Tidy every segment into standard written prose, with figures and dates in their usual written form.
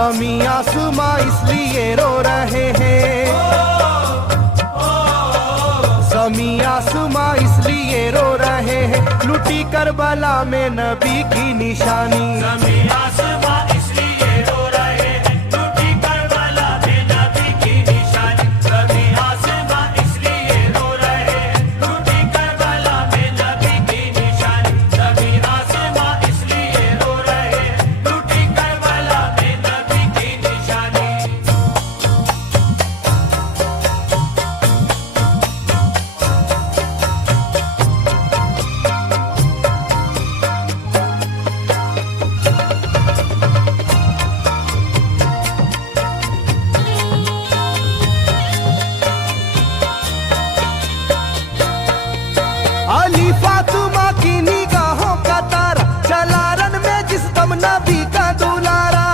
ज़मीं आसमां इसलिए रो रहे हैं, ज़मीं आसमां इसलिए रो रहे हैं, लुटी करबला में नबी की निशानी। ज़मीं आसमां इसलिए रो रहे हैं, लुटी करबला में नबी की निशानी। ज़मीं आसमां इसलिए रो रहे हैं, लुटी करबला में नबी की निशानी। ज़मीं आसमां इसलिए रो रहे हैं, लुटी करबला में नबी की निशानी। अली फातिमा की निगाहों का तारा, चला रन में जिस दम नबी का दुलारा।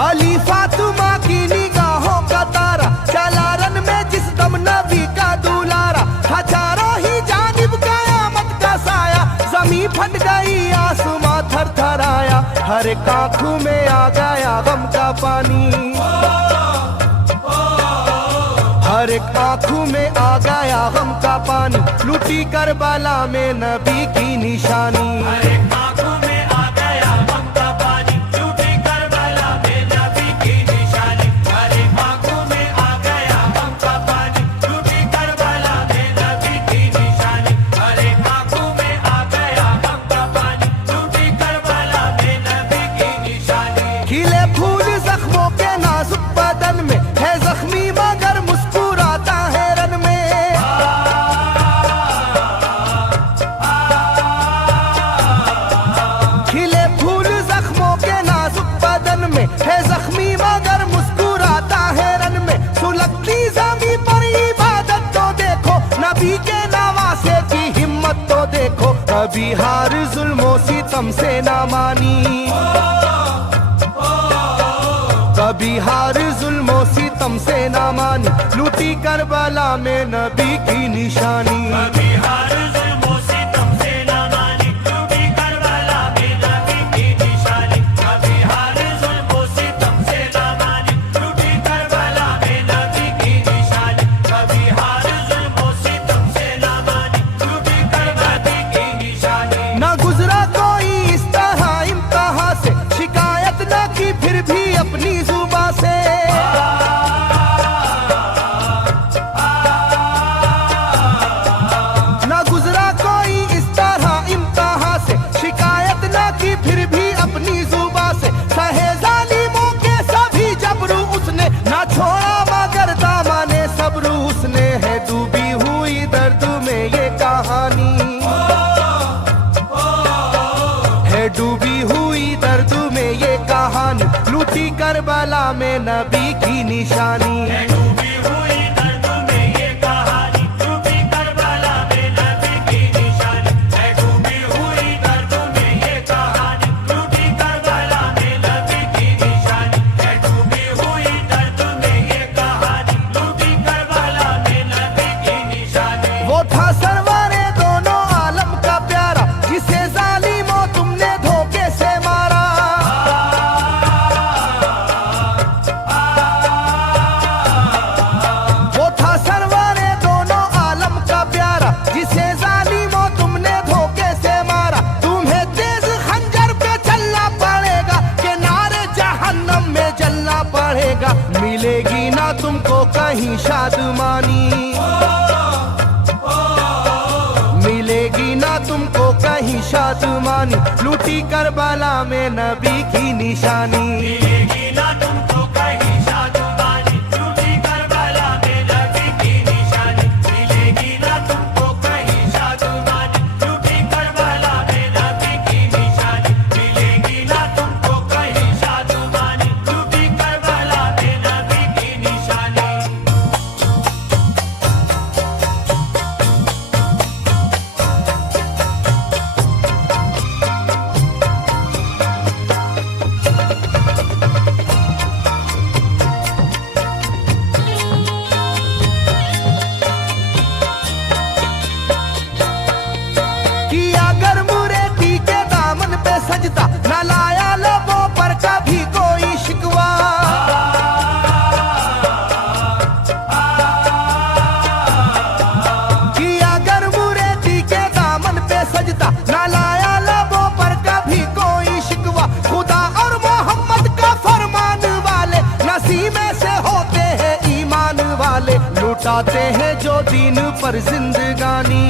अली फातिमा की निगाहों का तारा, चला रन में जिस दम नबी का दुलारा। था चारों ही जानिब कयामत का साया, जमीन फट गई आसमां थर थर आया। हर एक आंखों में आ गया गम का पानी, हर एक आंखों में आ गया गम का पानी, लुटी करबला में नबी की निशानी। हर एक आंखों में आ गया गम का पानी, लुटी करबला में नबी की निशानी। हर एक आंखों में आ गया गम का पानी, लुटी करबला में नबी की निशानी। हर एक आंखों में आ गया गम का पानी, लुटी करबला में नबी की निशानी। खिले फूल जख्मों के नाजुक बदन में है जख्मी मगर मुस्कुराता है रन में। खिले फूल जख्मों के नाजुक बदन में है जख्मी मगर मुस्कुराता है रन में। सुलगती ज़मीं पर इबादत तो देखो, नबी के नवासे की हिम्मत तो देखो। कभी हार जुल्मों सितम से ना मानी, कभी हार जुल्मों सितम से ना मानी, लुटी करबला में नबी की निशानी। कभी हार जुल्मों सितम से ना मानी, लुटी करबला में नबी की निशानी। कभी हार जुल्मों सितम से ना मानी, लुटी करबला में नबी की निशानी। कभी हार जुल्मों सितम से ना मानी, लुटी करबला की निशानी। ना गुजरा कोई इस तरह इम्तिहान से, शिकायत न की फिर भी अपनी जुबां से। ना गुजरा कोई इस तरह इम्तिहान से, शिकायत न की फिर भी अपनी जुबां से। सहे जालिमों के सभी जबरू उसने, ना छोड़ा मगर दामने सब्र उसने। है डूबी हुई दर्द में ये कहानी, है डूबी हुई दर्द में ये कहानी, लुटी करबला में नबी की निशानी। है डूबी हुई दर्द में ये कहानी, लुटी करबला में नबी की निशानी। है डूबी हुई दर्द में ये कहानी, लुटी करबला में नबी की निशानी। है डूबी हुई दर्द में ये कहानी, लुटी करबला में नबी की निशानी। वो था सरवरे दोनों आलम का प्यारा, जिसे जालिमों तुमने धोखे से मारा। वो था सरवरे दोनों आलम का प्यारा, जिसे जालिमों तुमने धोखे से मारा। तुम्हें तेज खंजर पे चलना पड़ेगा, के नारे जहन्नम में जलना पड़ेगा। मिलेगी ना तुमको कहीं शादमानी, मिलेगी ना तुमको कहीं शादमानी, लुटी करबला में नबी की निशानी। मिलेगी ना तुमको कहीं शादमानी, लुटी करबला में नबी की निशानी। मिलेगी ना तुमको कहीं शादमानी, लुटी करबला में नबी की निशानी। मिलेगी ना तुमको कहीं शादमानी, लुटी करबला में नबी की निशानी। लुटाते हैं जो दीन पर जिंदगानी,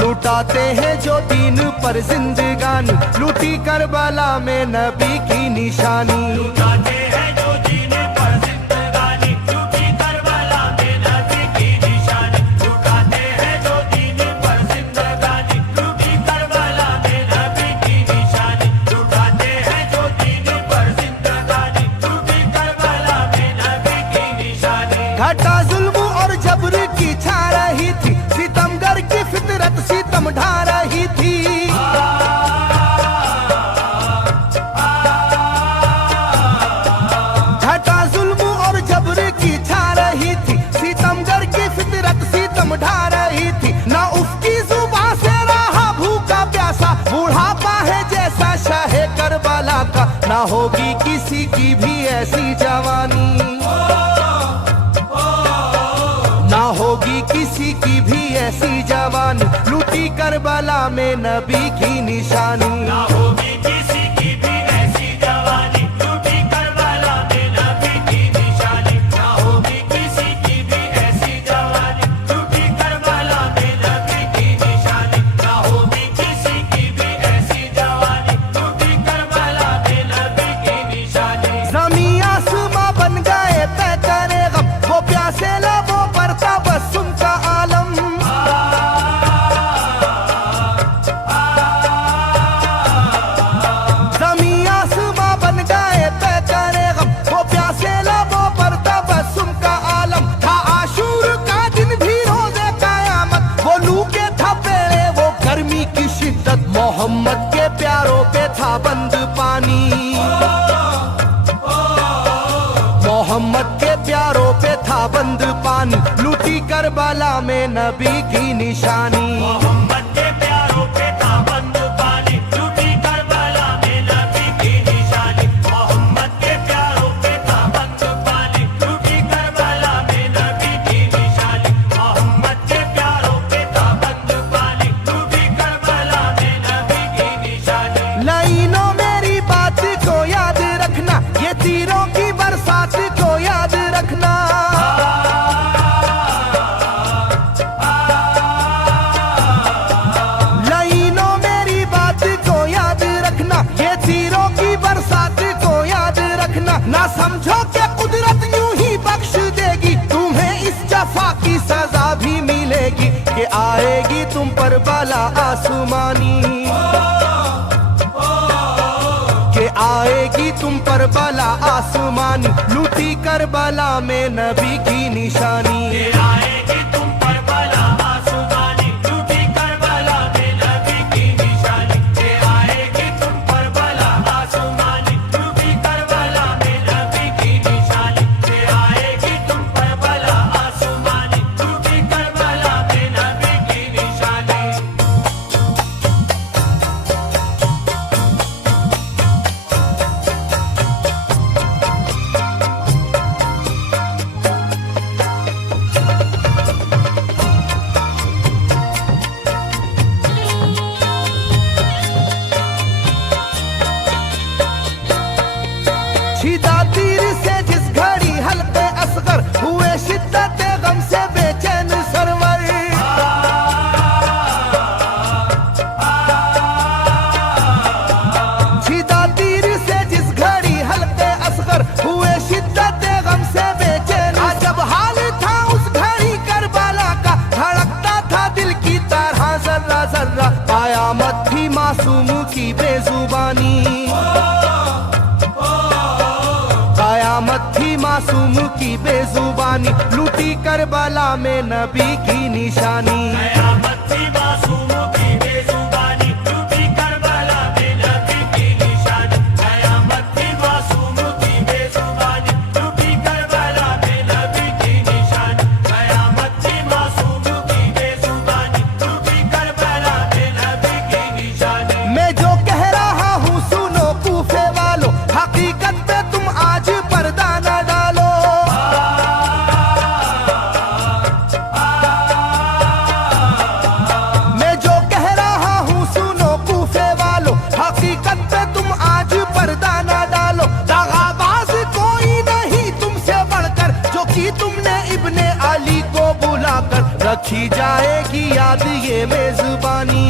लुटाते हैं जो दीन पर जिंदगानी, लूटी करबला में नबी की निशानी। लुटाते हैं जो दीन पर जिंदगानी, लूटी करबला में नबी की निशानी। लुटाते हैं जो दीन पर जिंदगानी, लूटी करबला में नबी की निशानी। लुटाते हैं जो दीन पर जिंदगानी, लूटी करबला में नबी की निशानी। घटा जुल्म और जबर की छा रही थी, सितमगर की फितरत सितम ढा रही थी। घटा जुल्म और जबर की छा रही थी, सितमगर की फितरत सितम ढा रही थी। ना उसकी जुबान से रहा भूखा प्यासा, बुढ़ापा है जैसा शाहे करबला का, ना होगी किसी की भी ऐसी जवानी, ना होगी किसी की भी ऐसी जवानी, लूटी करबला में नबी की निशानी। ना होगी किसी की भी ऐसी जवानी, लूटी करबला में नबी की निशानी। ना होगी किसी की भी ऐसी जवानी, लूटी करबला में नबी की निशानी। ना होगी किसी की भी ऐसी जवानी, लूटी करबला में नबी की निशानी। ज़मीं आसमां बन गए तय करे गम, वो प्यासे लबों पर तबस्सुम का आलम। ज़मीं आसमां बन गए तय करे गम, वो प्यासे लबों पर तबस्सुम का आलम। था आशूर का दिन भी रोज़े क़यामत, वो लू के थपेड़े वो गर्मी की शिद्दत, मोहम्मद के प्यारों पे था बंद पानी, मोहम्मद के प्यारों पे था बंद पानी, लूटी करबला में नबी की निशानी। मोहम्मद के प्यारों पे था बंद पानी, लूटी करबला में नबी की निशानी। मोहम्मद के प्यारों पे था बंद पानी, लूटी करबला में नबी की निशानी। मोहम्मद के प्यारों पे था बंद पानी, लूटी करबला में नबी की निशानी। लाइनों मेरी बात को याद रखना, ये तीरों की बरसात को याद रखना। लाइनों मेरी बात को याद रखना, ये तीरों की बरसात को याद रखना। ना समझो कि कुदरत यूं ही बख्श देगी, तुम्हें इस जफा की सजा भी मिलेगी, कि आएगी तुम पर बला आसमानी, कि आएगी तुम पर बला आसमानी, लूटी करबला में नबी की निशानी। ये आएगी तुम पर बला आसमानी, लूटी करबला में नबी की निशानी। ये आएगी तुम पर बला आसमानी, लूटी करबला में नबी की निशानी। ये आएगी तुम पर बला आसमानी, लूटी करबला में नबी की निशानी। छिदा तीर से जिस घड़ी हल्के असगर, हुए शिद्दत गम से बेचैन सरवर। छिदा तीर से जिस घड़ी हल्के असगर, हुए शिद्दत गम से बेचैन। जब हाल था उस घड़ी करबला का, धड़कता था दिल की तरह जर्रा जर्रा, कयामत थी मासूम की बेजुबानी, कयामत थी मासूम की बेजुबानी, लूटी करबला में नबी की निशानी। कयामत थी मासूम की बेजुबानी, लूटी करबला में नबी की निशानी। कयामत थी मासूम की बेजुबानी, लूटी करबला में नबी की निशानी। कयामत थी मासूम की बेजुबानी, लूटी करबला में नबी की निशानी। मैं जो कह रहा हूँ सुनो कूफे वालों, हकीकत पे तुम आज पर्दा न डालो। मैं जो कह रहा हूँ रखी जाएगी याद ये मेजबानी,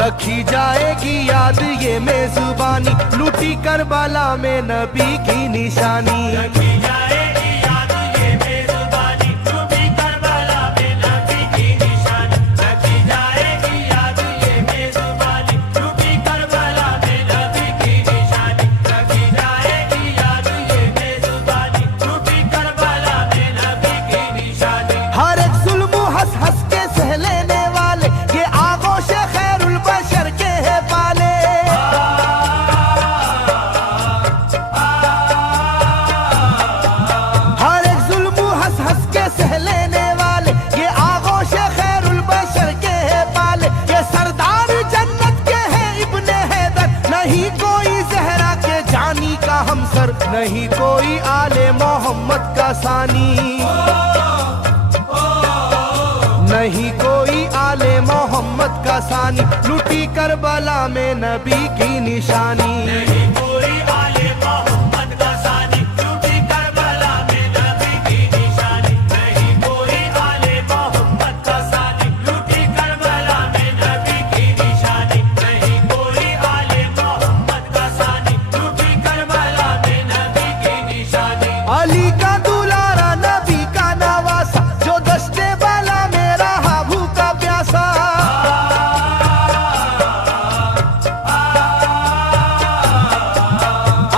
रखी जाएगी याद ये मेजबानी, लूटी करबला में नबी की निशानी। रखी जाएगी याद ये मेजबानी, लूटी करबला में नबी की निशानी। रखी जाएगी याद ये मेजबानी, लूटी करबला में नबी की निशानी। रखी जाएगी याद ये मेजबानी, लूटी करबला में नबी की निशानी। हर एक जुल्म हंस हंस के सह लेने वाले ये आगोश खैरुल बशर के है पाले। हर एक जुल्म हंस हंस के सह लेने वाले ये आगोश खैरुल बशर के है पाले। ये सरदार जन्नत के है इब्ने हैदर, नहीं कोई जहरा के जानी का हमसर, नहीं कोई आले मोहम्मद का सानी, नहीं कोई आले मोहम्मद का सानी, लूटी करबला में नबी की निशानी। नहीं कोई आले मोहम्मद का सानी, लूटी करबला में नबी की निशानी। नहीं कोई आले मोहम्मद का सानी, लूटी करबला में नबी की निशानी। नहीं कोई आले मोहम्मद का सानी, लूटी करबला में नबी की निशानी। अली का दुलारा नबी का नवासा, जो दस्ते बाला में रहा भूखा प्यासा।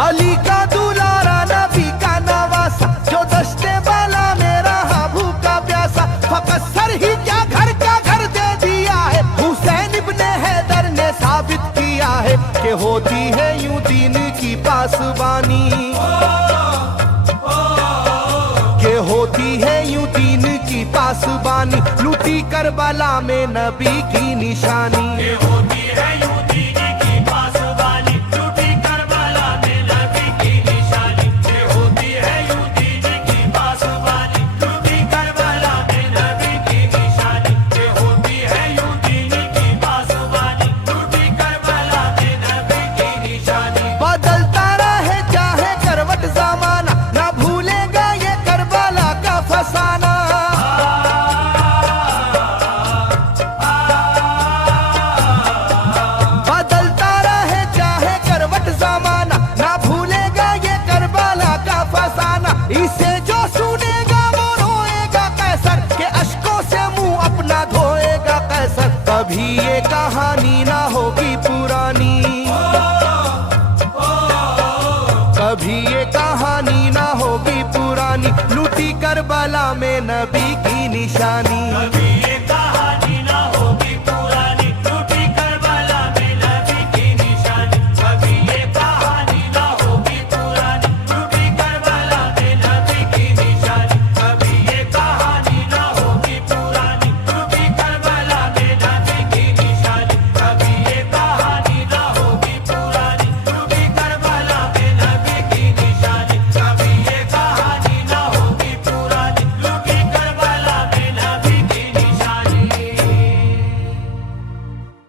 अली का दुलारा नबी का नवासा, जो दस्ते बाला में रहा भूखा प्यासा। फकत सर ही क्या घर का घर दे दिया है, हुसैन इब्ने हैदर ने साबित किया है कि होती है यूं दीन की पासबानी, के होती है यूं दीन की पासबानी, लूटी करबला में नबी की निशानी। ये होती है यूं दीन की पासबानी, लूटी करबला में नबी की निशानी। ये होती है यूं दीन की पासबानी, लूटी करबला में नबी की निशानी। ये होती है यूं दीन की पासबानी, लूटी करबला में नबी की निशानी। बदलता रहे चाहे करवट जमाना, ना भूलेगा ये करबला का फसाना। बदलता रहे चाहे करवट जमाना, ना भूलेगा ये करबला का फसाना। इसे जो सुनेगा वो रोएगा कैसर, के अश्कों से मुंह अपना धोएगा कैसर। कभी ये कहानी ना होगी पुरानी, कभी ये कहानी ना होगी पुरानी, लूटी करबला में नबी की निशानी। कभी